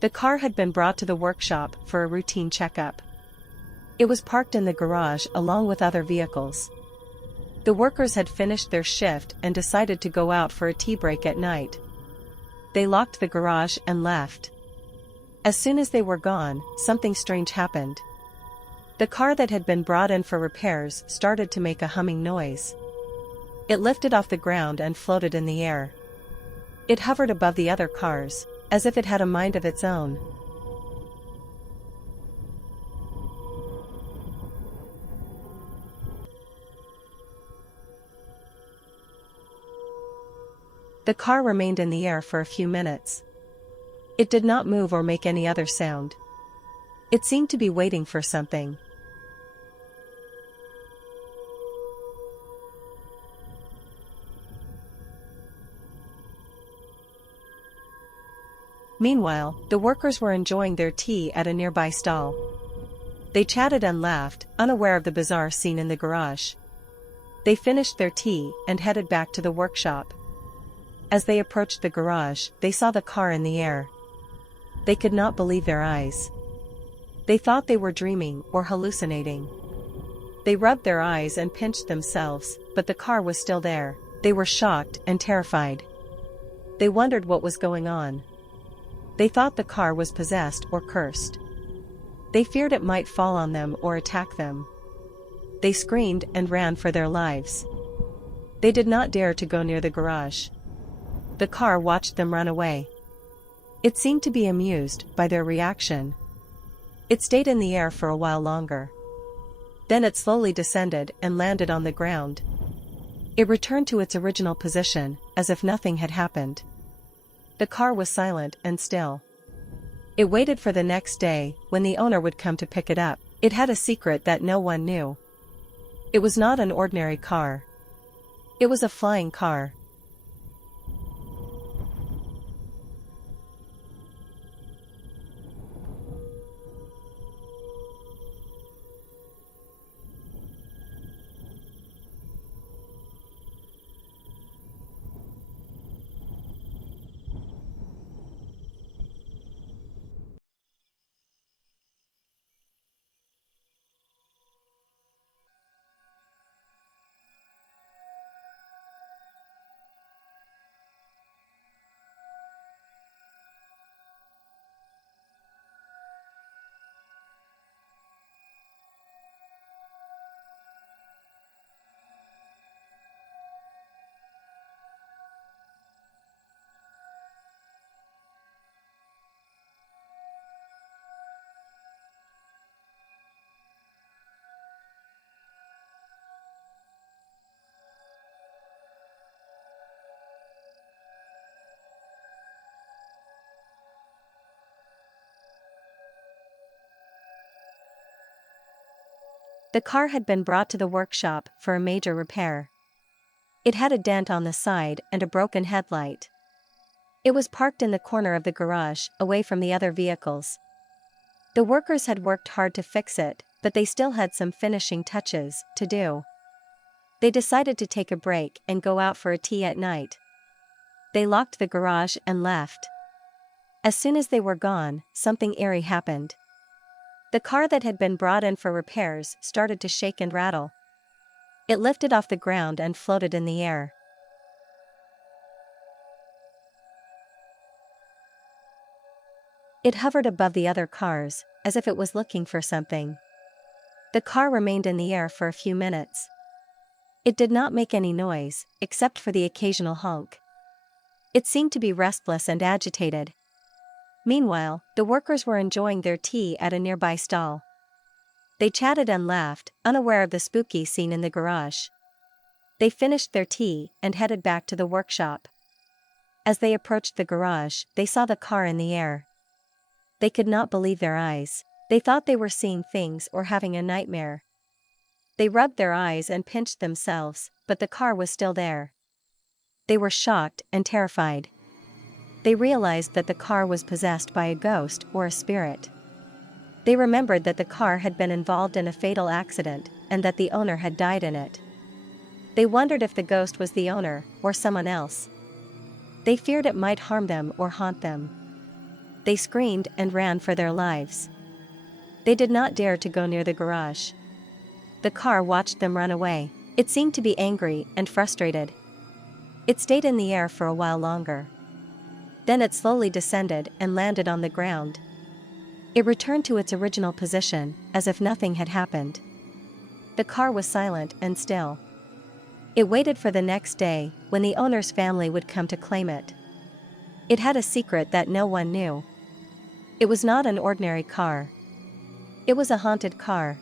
The car had been brought to the workshop for a routine checkup. It was parked in the garage along with other vehicles. The workers had finished their shift and decided to go out for a tea break at night. They locked the garage and left. As soon as they were gone, something strange happened. The car that had been brought in for repairs started to make a humming noise. It lifted off the ground and floated in the air. It hovered above the other cars, as if it had a mind of its own. The car remained in the air for a few minutes. It did not move or make any other sound. It seemed to be waiting for something. Meanwhile, the workers were enjoying their tea at a nearby stall. They chatted and laughed, unaware of the bizarre scene in the garage. They finished their tea and headed back to the workshop. As they approached the garage, they saw the car in the air. They could not believe their eyes. They thought they were dreaming or hallucinating. They rubbed their eyes and pinched themselves, but the car was still there. They were shocked and terrified. They wondered what was going on. They thought the car was possessed or cursed. They feared it might fall on them or attack them. They screamed and ran for their lives. They did not dare to go near the garage. The car watched them run away. It seemed to be amused by their reaction. It stayed in the air for a while longer. Then it slowly descended and landed on the ground. It returned to its original position, as if nothing had happened. The car was silent and still. It waited for the next day, when the owner would come to pick it up. It had a secret that no one knew. It was not an ordinary car. It was a flying car. The car had been brought to the workshop for a major repair. It had a dent on the side and a broken headlight. It was parked in the corner of the garage, away from the other vehicles. The workers had worked hard to fix it, but they still had some finishing touches to do. They decided to take a break and go out for a tea at night. They locked the garage and left. As soon as they were gone, something eerie happened. The car that had been brought in for repairs started to shake and rattle. It lifted off the ground and floated in the air. It hovered above the other cars, as if it was looking for something. The car remained in the air for a few minutes. It did not make any noise, except for the occasional honk. It seemed to be restless and agitated. Meanwhile, the workers were enjoying their tea at a nearby stall. They chatted and laughed, unaware of the spooky scene in the garage. They finished their tea and headed back to the workshop. As they approached the garage, they saw the car in the air. They could not believe their eyes. They thought they were seeing things or having a nightmare. They rubbed their eyes and pinched themselves, but the car was still there. They were shocked and terrified. They realized that the car was possessed by a ghost or a spirit. They remembered that the car had been involved in a fatal accident, and that the owner had died in it. They wondered if the ghost was the owner, or someone else. They feared it might harm them or haunt them. They screamed and ran for their lives. They did not dare to go near the garage. The car watched them run away. It seemed to be angry and frustrated. It stayed in the air for a while longer. Then it slowly descended and landed on the ground. It returned to its original position, as if nothing had happened. The car was silent and still. It waited for the next day, when the owner's family would come to claim it. It had a secret that no one knew. It was not an ordinary car. It was a haunted car.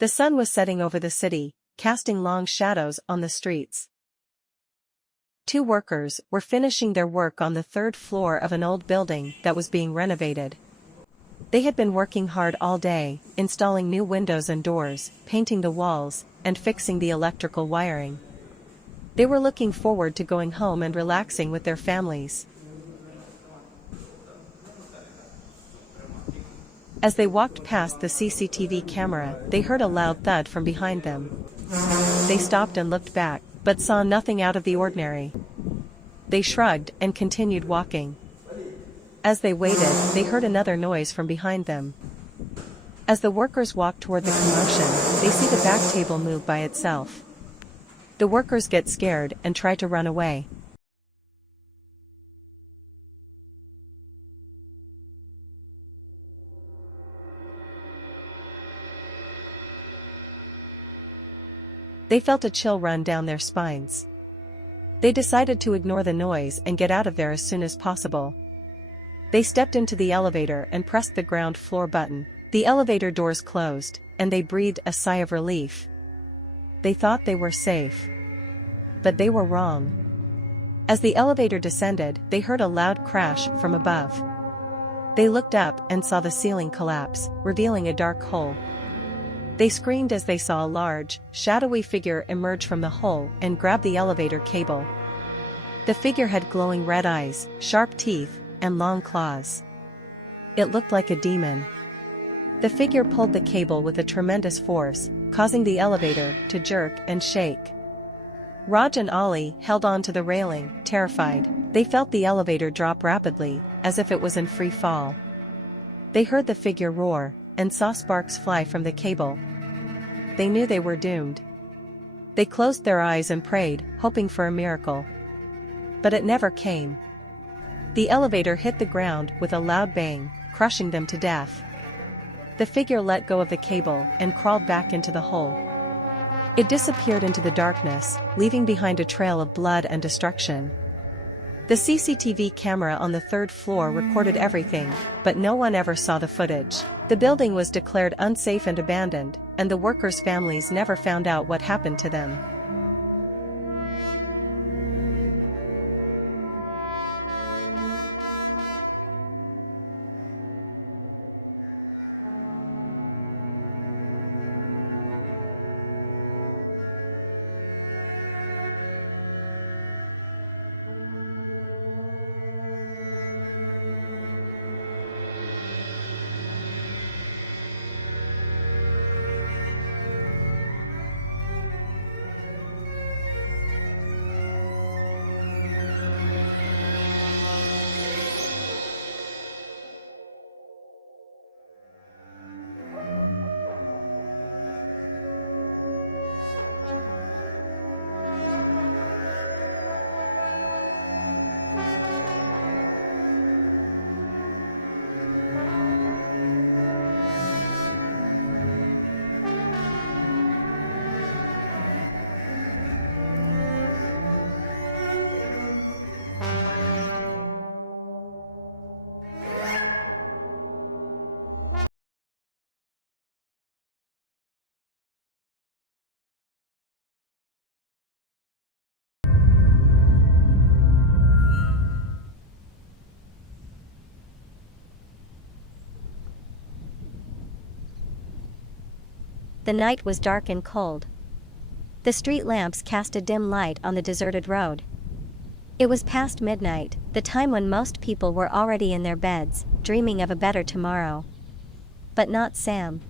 The sun was setting over the city, casting long shadows on the streets. Two workers were finishing their work on the third floor of an old building that was being renovated. They had been working hard all day, installing new windows and doors, painting the walls, and fixing the electrical wiring. They were looking forward to going home and relaxing with their families. As they walked past the CCTV camera, they heard a loud thud from behind them. They stopped and looked back, but saw nothing out of the ordinary. They shrugged and continued walking. As they waited, they heard another noise from behind them. As the workers walked toward the commotion, they see the back table move by itself. The workers get scared and try to run away. They felt a chill run down their spines. They decided to ignore the noise and get out of there as soon as possible. They stepped into the elevator and pressed the ground floor button. The elevator doors closed, and they breathed a sigh of relief. They thought they were safe. But they were wrong. As the elevator descended, they heard a loud crash from above. They looked up and saw the ceiling collapse, revealing a dark hole. They screamed as they saw a large, shadowy figure emerge from the hole and grab the elevator cable. The figure had glowing red eyes, sharp teeth, and long claws. It looked like a demon. The figure pulled the cable with a tremendous force, causing the elevator to jerk and shake. Raj and Ollie held on to the railing, terrified. They felt the elevator drop rapidly, as if it was in free fall. They heard the figure roar, and saw sparks fly from the cable. They knew they were doomed. They closed their eyes and prayed, hoping for a miracle. But it never came. The elevator hit the ground with a loud bang, crushing them to death. The figure let go of the cable and crawled back into the hole. It disappeared into the darkness, leaving behind a trail of blood and destruction. The CCTV camera on the third floor recorded everything, but no one ever saw the footage. The building was declared unsafe and abandoned, and the workers' families never found out what happened to them. The night was dark and cold. The street lamps cast a dim light on the deserted road. It was past midnight, the time when most people were already in their beds, dreaming of a better tomorrow. But not Sam.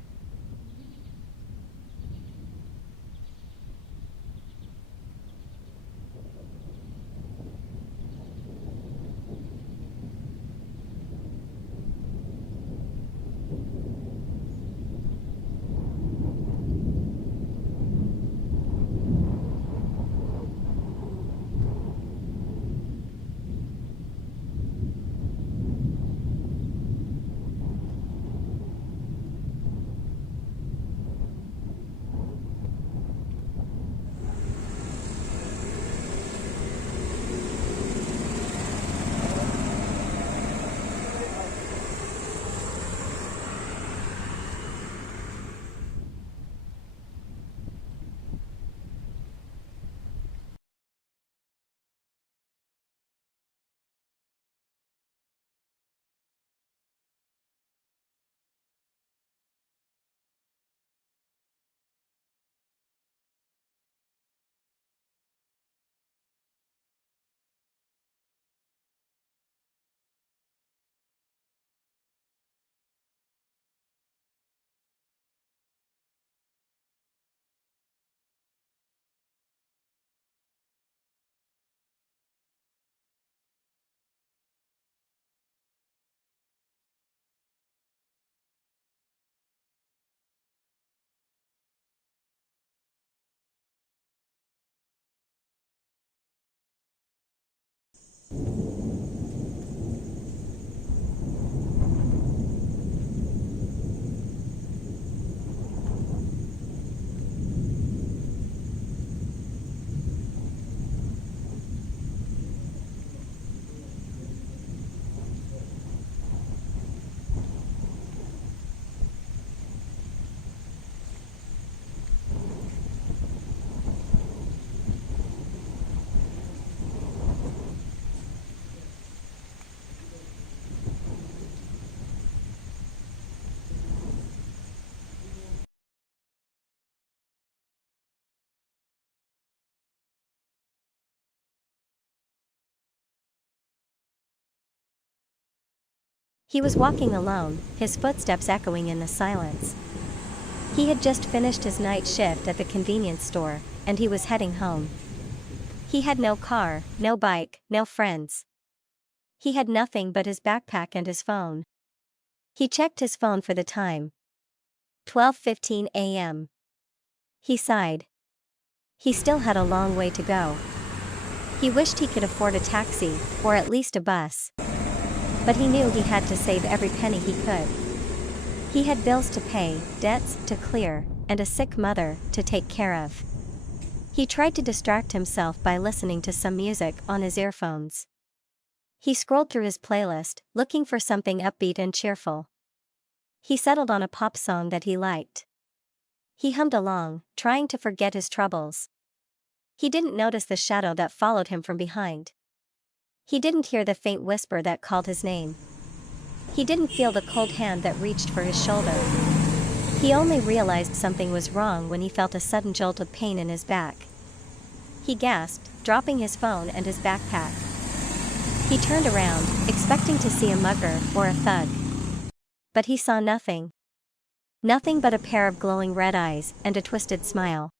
He was walking alone, his footsteps echoing in the silence. He had just finished his night shift at the convenience store, and he was heading home. He had no car, no bike, no friends. He had nothing but his backpack and his phone. He checked his phone for the time. 12:15 a.m. He sighed. He still had a long way to go. He wished he could afford a taxi, or at least a bus. But he knew he had to save every penny he could. He had bills to pay, debts to clear, and a sick mother to take care of. He tried to distract himself by listening to some music on his earphones. He scrolled through his playlist, looking for something upbeat and cheerful. He settled on a pop song that he liked. He hummed along, trying to forget his troubles. He didn't notice the shadow that followed him from behind. He didn't hear the faint whisper that called his name. He didn't feel the cold hand that reached for his shoulder. He only realized something was wrong when he felt a sudden jolt of pain in his back. He gasped, dropping his phone and his backpack. He turned around, expecting to see a mugger or a thug. But he saw nothing. Nothing but a pair of glowing red eyes and a twisted smile.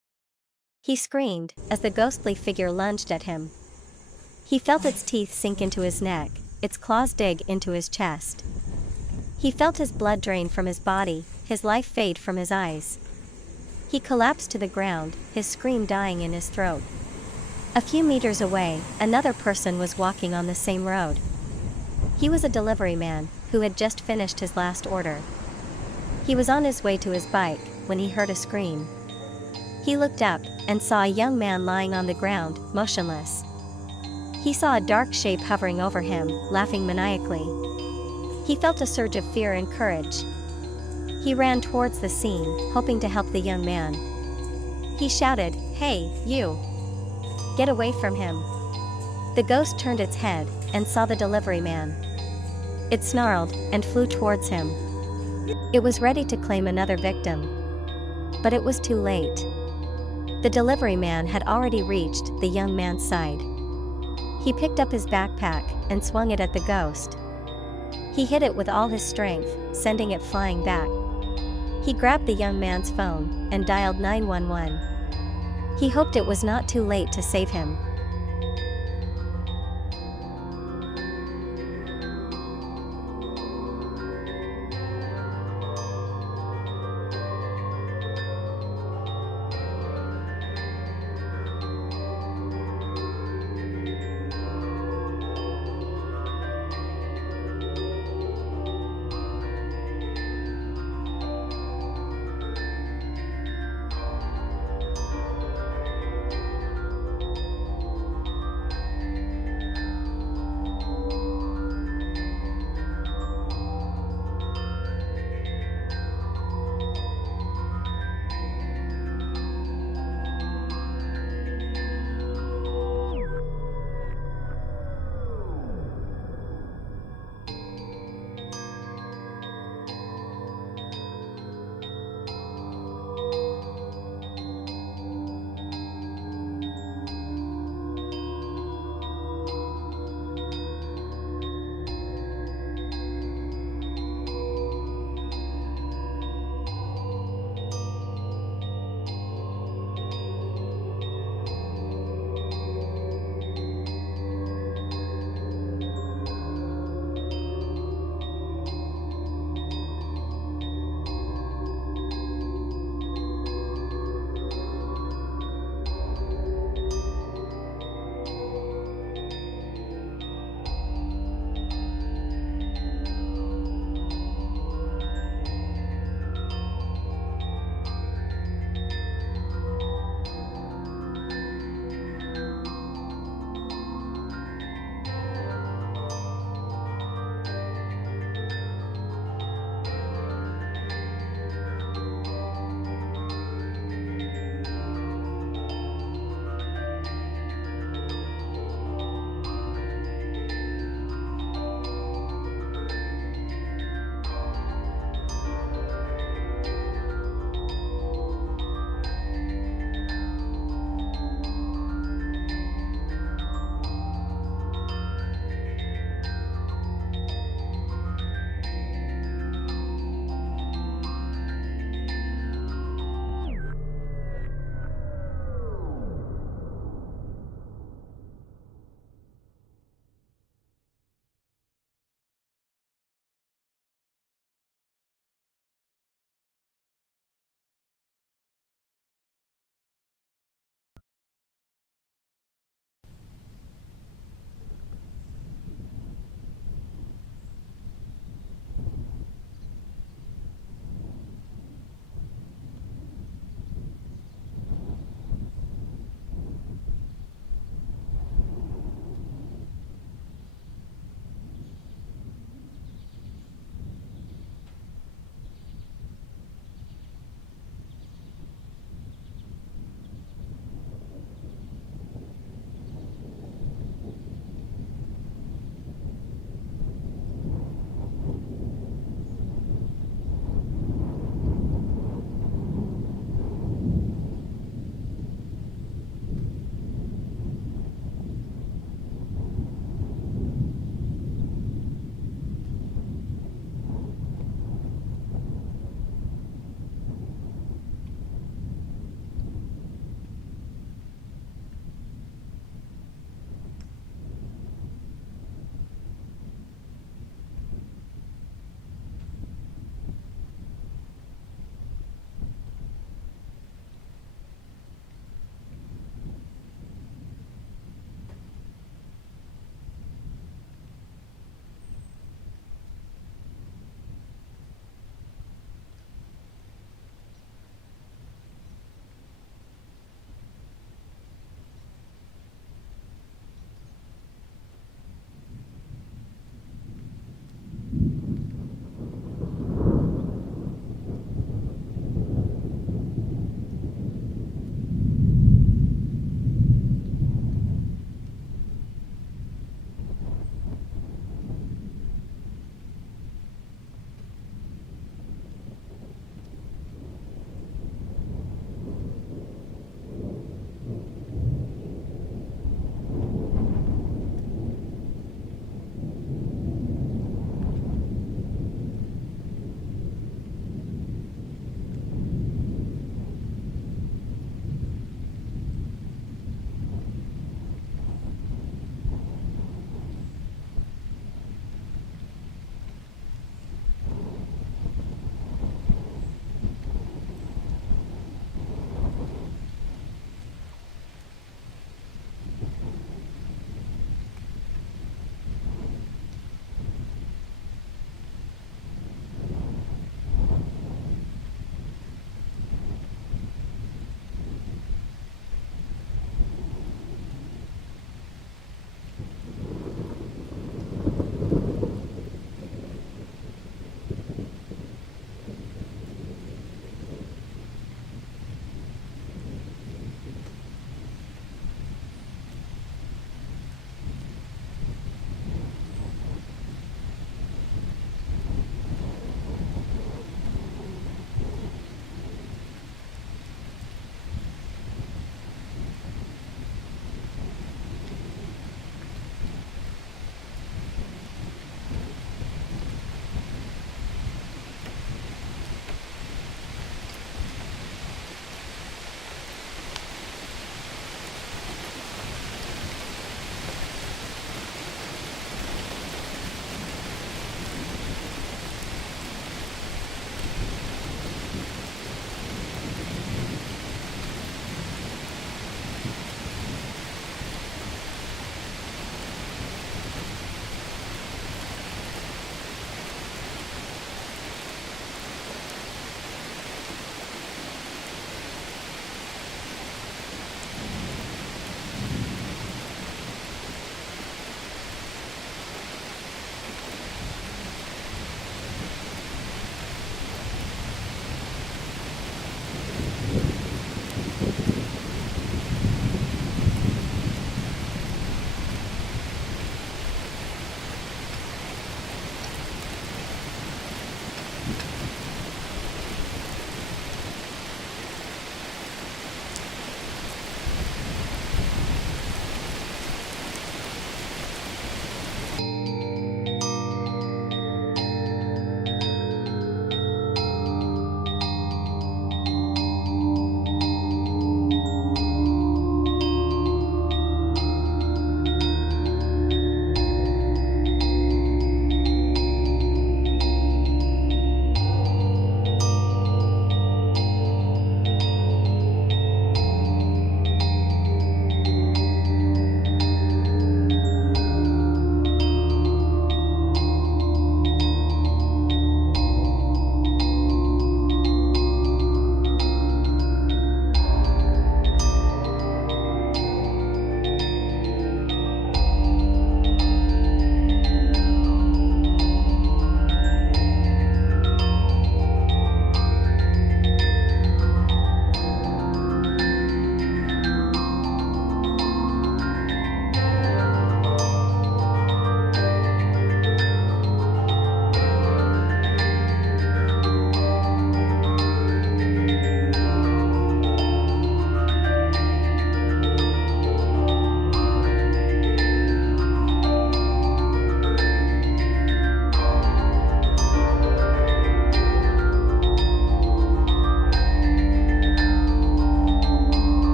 He screamed as the ghostly figure lunged at him. He felt its teeth sink into his neck, its claws dig into his chest. He felt his blood drain from his body, his life fade from his eyes. He collapsed to the ground, his scream dying in his throat. A few meters away, another person was walking on the same road. He was a delivery man, who had just finished his last order. He was on his way to his bike, when he heard a scream. He looked up, and saw a young man lying on the ground, motionless. He saw a dark shape hovering over him, laughing maniacally. He felt a surge of fear and courage. He ran towards the scene, hoping to help the young man. He shouted, "Hey, you! Get away from him!" The ghost turned its head, and saw the delivery man. It snarled, and flew towards him. It was ready to claim another victim. But it was too late. The delivery man had already reached the young man's side. He picked up his backpack and swung it at the ghost. He hit it with all his strength, sending it flying back. He grabbed the young man's phone and dialed 911. He hoped it was not too late to save him.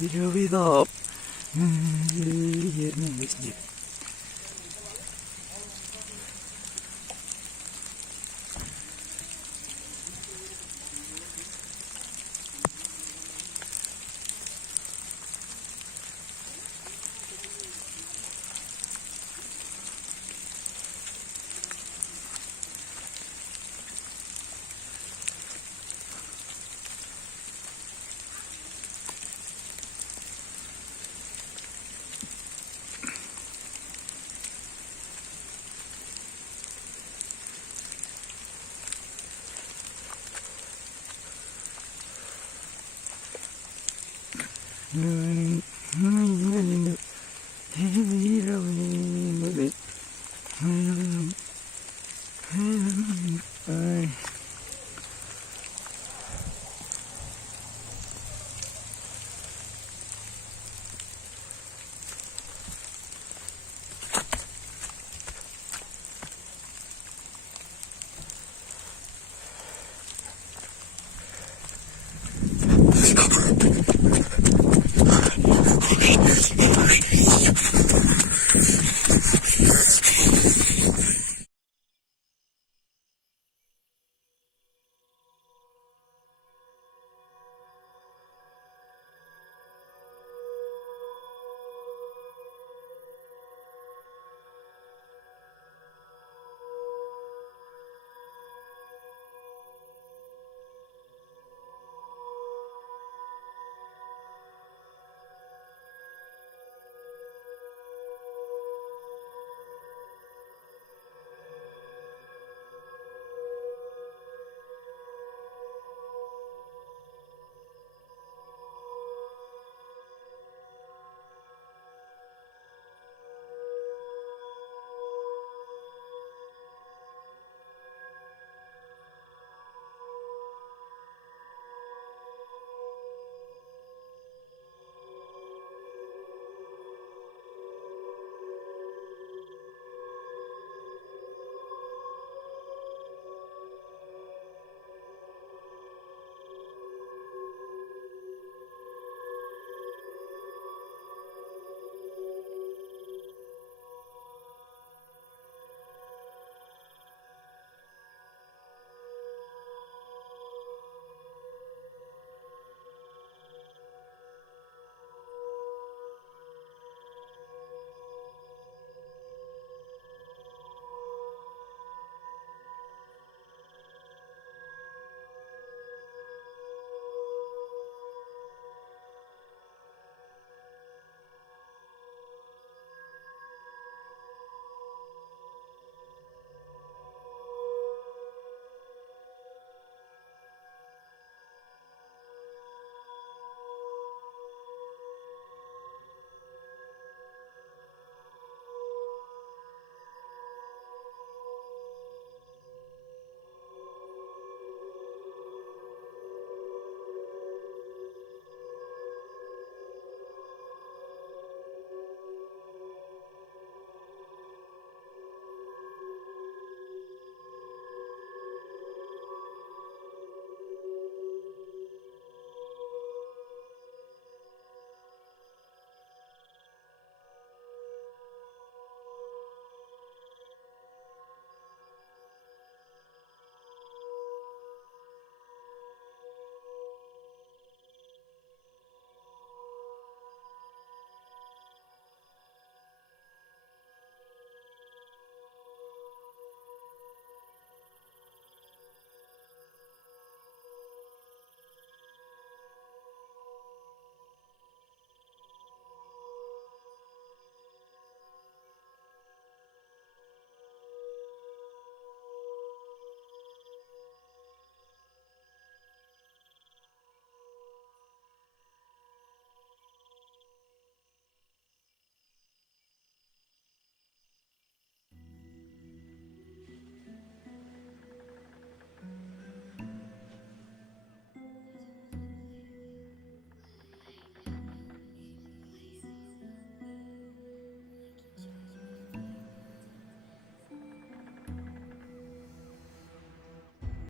Here we go.